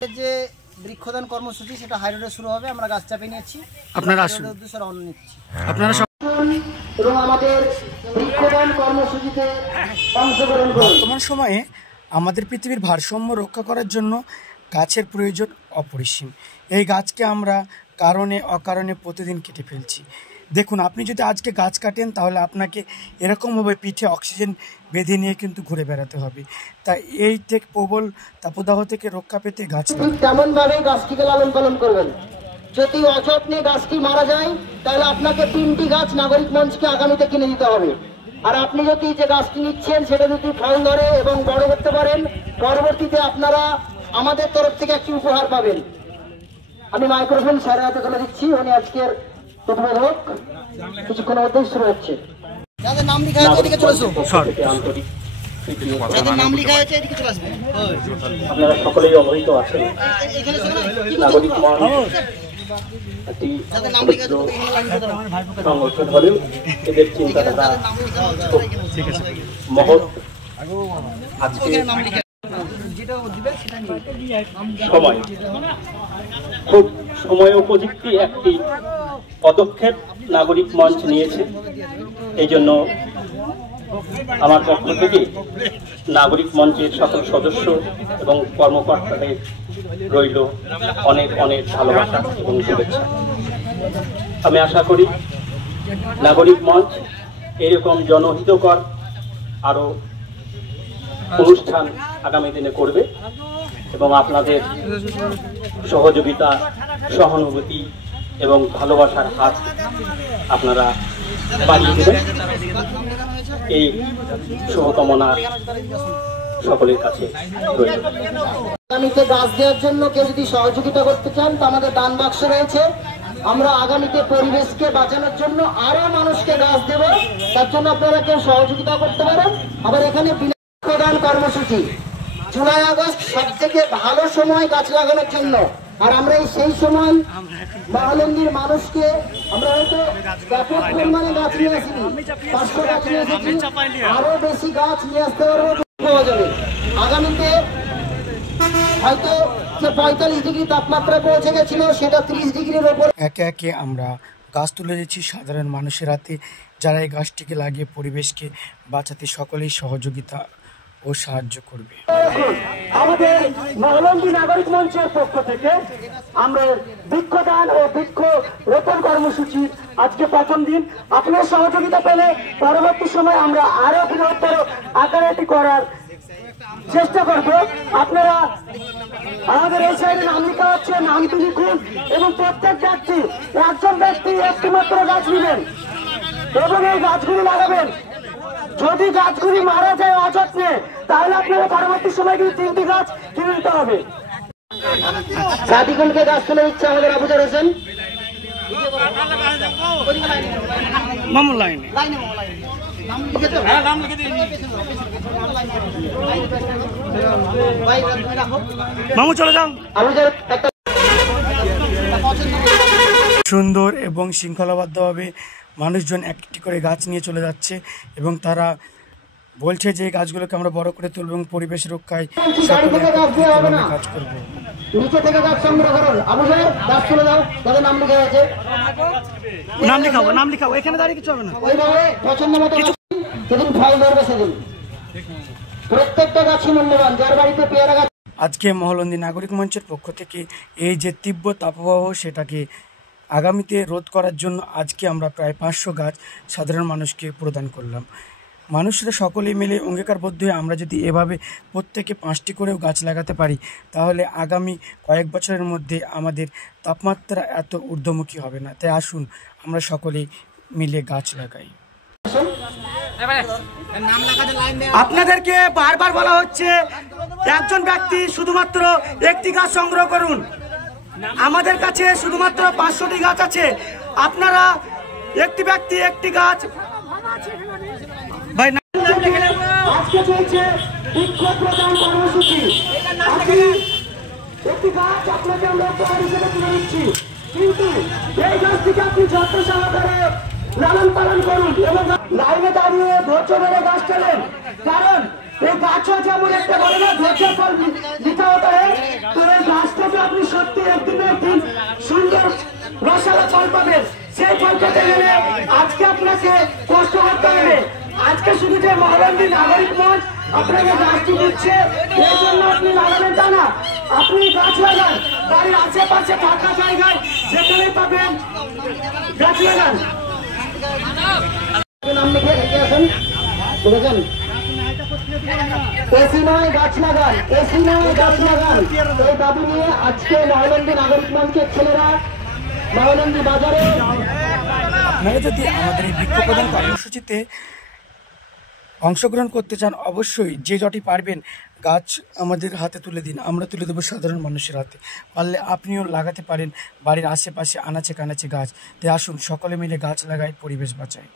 যে বৃক্ষদান কর্মসূচি সেটা হাই রোডে শুরু হবে। আমরা গাছ চাপিয়ে নিয়েছি, আপনারা উদ্দেশ্যে রওনা নিচ্ছি। আপনারা এবং আমাদের বৃক্ষদান কর্মসূচিতে অংশগ্রহণ করুন। বর্তমান সময়ে আমাদের পৃথিবীর ভারসাম্য রক্ষা করার জন্য গাছের প্রয়োজন অপরিসীম। এই গাছকে আমরা কারণে অকারণে প্রতিদিন কেটে ফেলছি। দেখুন, আপনি যদি আজকে গাছ কাটেন তাহলে আপনাকে এরকমভাবে পিঠে অক্সিজেন বেঁধে নিয়ে কিন্তু ঘুরে বেড়াতে হবে। তাই এই থেকে প্রবল তাপদাহ থেকে রক্ষা পেতে গাছ তেমনভাবে গাছটিকে লালন পালন করবেন। যদি অযত্নে গাছটি মারা যায় তাহলে আপনাকে 3টি গাছ নাগরিক মঞ্চকে আগামীতে কিনে দিতে হবে। আর আপনি যদি যে গাছটি নিচ্ছেন সেটা যদি ফল ধরে এবং বড় করতে পারেন, পরবর্তীতে আপনারা আমাদের তরফ থেকে একটি উপহার পাবেন। আমি মাইক্রোফোন স্যারের হাতে তুলে দিচ্ছি, উনি আজকের উদ্বোধক। কিছুক্ষণ মধ্যেই শুরু হচ্ছে। যাদের নাম লেখা আছে এদিকে চলে আসুন। যাদের নাম লেখা আছে এদিকে চলে আসবেন। আপনারা সকলেই অবহিত আছেন নাগরিক মঞ্চ একটি সংগঠন হলেও এদের চিন্তাধারা মহৎ। আজকে সময় খুব সময় উপযুক্ত একটি পদক্ষেপ নাগরিক মঞ্চ নিয়েছে। এই জন্য আমার পক্ষ থেকে নাগরিক মঞ্চের সকল সদস্য এবং কর্মকর্তাদের রইল অনেক অনেক ভালোবাসা এবং শুভেচ্ছা। আমি আশা করি নাগরিক মঞ্চ এরকম জনহিতকর আরো অনুষ্ঠান আগামী দিনে করবে এবং আপনাদের সহযোগিতা, সহানুভূতি এবং ভালোবাসার হাত আপনারা বাড়িয়ে দেবেন, এই শুভকামনা সকলের কাছে রইল। আগামীতে গাছ দেওয়ার জন্য কেউ যদি সহযোগিতা করতে চান তা আমাদের দান বাক্স রয়েছে। আমরা আগামীতে পরিবেশকে বাঁচানোর জন্য আরো মানুষকে গাছ দেব, তার জন্য আপনারা কেউ সহযোগিতা করতে পারেন। আবার এখানে বৃক্ষদান কর্মসূচি জুলাই আগস্ট সব থেকে ভালো সময় গাছ লাগানোর জন্য। আর আমরা সেই সময় মহানন্দীর মানুষকে আমরা হয়তো ব্যাপক পরিমাণে গাছ নিয়ে আসিনি, 500 গাছ নিয়ে এসেছি, আরো বেশি গাছ নিয়ে আসতে পারবো, পাওয়া যাবে। আগামীতে হয়তো যে 45 ডিগ্রি তাপমাত্রা পৌঁছে গেছিল সেটা 30 ডিগ্রির উপর। একে একে আমরা গাছ তুলে দিচ্ছি সাধারণ মানুষের হাতে, যারা এই গাছটিকে লাগিয়ে পরিবেশকে বাঁচাতে সকলেই সহযোগিতা ও সাহায্য করবে। আমাদের মহানন্দী নাগরিক মঞ্চের পক্ষ থেকে আমরা বৃক্ষদান ও বৃক্ষ রোপণ কর্মসূচি আজকে প্রথম দিন। আপনার সহযোগিতা পেলে পরবর্তী সময় আমরা আরো বৃহত্তর আকারে এটি করার চেষ্টা করব। আপনারা আমাদের এই সাইডে নাম লেখা হচ্ছে, নামটি লিখুন এবং প্রত্যেক ব্যক্তি একজন ব্যক্তি একটি মাত্র গাছ নেবেন এবং এই গাছগুলি লাগাবেন। যদি গাছগুলি মারা যায় অযত্নে তাহলে আপনারা পরবর্তী সময় কিন্তু 3টি গাছ কিনে নিতে হবে। সাদিকুলকে গাছ তুলে দিচ্ছে আমাদের আবুজার হোসেন। মামুন লাইনে মামু চলে যাও। সুন্দর এবং শৃঙ্খলাবদ্ধভাবে মানুষজন একটি করে গাছ নিয়ে চলে যাচ্ছে এবং তারা বলছে যে গাছগুলোকে আমরা বড় করে তুলব এবং পরিবেশ রক্ষায় কাজ করব। নিচে থেকে গাছ সংগ্রহ করুন। আবুজার গাছ তুলে দাও, তাদের নাম লেখা আছে। নাম লেখাবো এখানে দাঁড়িয়ে কিছু হবে না। ওইভাবে পছন্দ মতো যেদিন ফল ধরবে সেদিন প্রত্যেকটা গাছই মূল্যবান। যার বাড়িতে পেয়ারা গাছ। আজকে মহলন্দী নাগরিক মঞ্চের পক্ষ থেকে এই যে তীব্র তাপপ্রবাহ সেটাকে আগামীতে রোধ করার জন্য আজকে আমরা প্রায় 500 গাছ সাধারণ মানুষকে প্রদান করলাম। মানুষরা সকলেই মিলে অঙ্গীকারবদ্ধ হয়ে আমরা যদি এভাবে প্রত্যেকে 5টি করেও গাছ লাগাতে পারি তাহলে আগামী কয়েক বছরের মধ্যে আমাদের তাপমাত্রা এত ঊর্ধ্বমুখী হবে না। তাই আসুন আমরা সকলেই মিলে গাছ লাগাই। আপনাদেরকে বারবার বলা হচ্ছে একজন ব্যক্তি শুধুমাত্র একটি গাছ সংগ্রহ করুন। আমাদের কাছে শুধুমাত্র 500টি গাছ আছে। আপনারা একটি ব্যক্তি একটি গাছ ভাই। আজকে চলছে বৃক্ষ প্রদান কর্মসূচি। একটি গাছ আপনাকে আমরা উপহার হিসেবে তুলে দিচ্ছি, কিন্তু এই গাছটিকে আপনি যত্ন সহকারে লালন পালন করুন এবং লাইনে দাঁড়িয়ে ধৈর্য ধরে গাছ তোলেন। কারণ এই গাছও যেমন একটা বলে না ধৈর্যের ফল মিঠা হতে হয়, তো এই গাছ আপনি সত্যি একদিন একদিন সুন্দর রসালো ফল পাবেন। সেই ফল পেতে গেলে আজকে আপনাকে কষ্ট করতে হবে। আজকে শুধু যে মহানন্দী নাগরিক মঞ্চ আপনাকে গাছটি দিচ্ছে এই জন্য আপনি লাগাবেন তা না, আপনি গাছ লাগান, বাড়ির আশেপাশে ফাঁকা জায়গায় যেখানে পাবেন গাছ লাগান। নাম লিখে লিখে আসেন, বুঝেছেন? এসি নয় গাছ লাগান, এসি নয় গাছ লাগান, এই দাবি নিয়ে আজকে মহানন্দী নাগরিক মঞ্চের ছেলেরা মহানন্দী বাজারে। আপনারা যদি আমাদের এই বৃক্ষ প্রদান কর্মসূচিতে অংশগ্রহণ করতে চান, অবশ্যই যে যটি পারবেন গাছ আমাদের হাতে তুলে দিন, আমরা তুলে দেবো সাধারণ মানুষের হাতে। পারলে আপনিও লাগাতে পারেন বাড়ির আশেপাশে আনাচে কানাচে গাছ। তাই আসুন সকলে মিলে গাছ লাগাই, পরিবেশ বাঁচাই।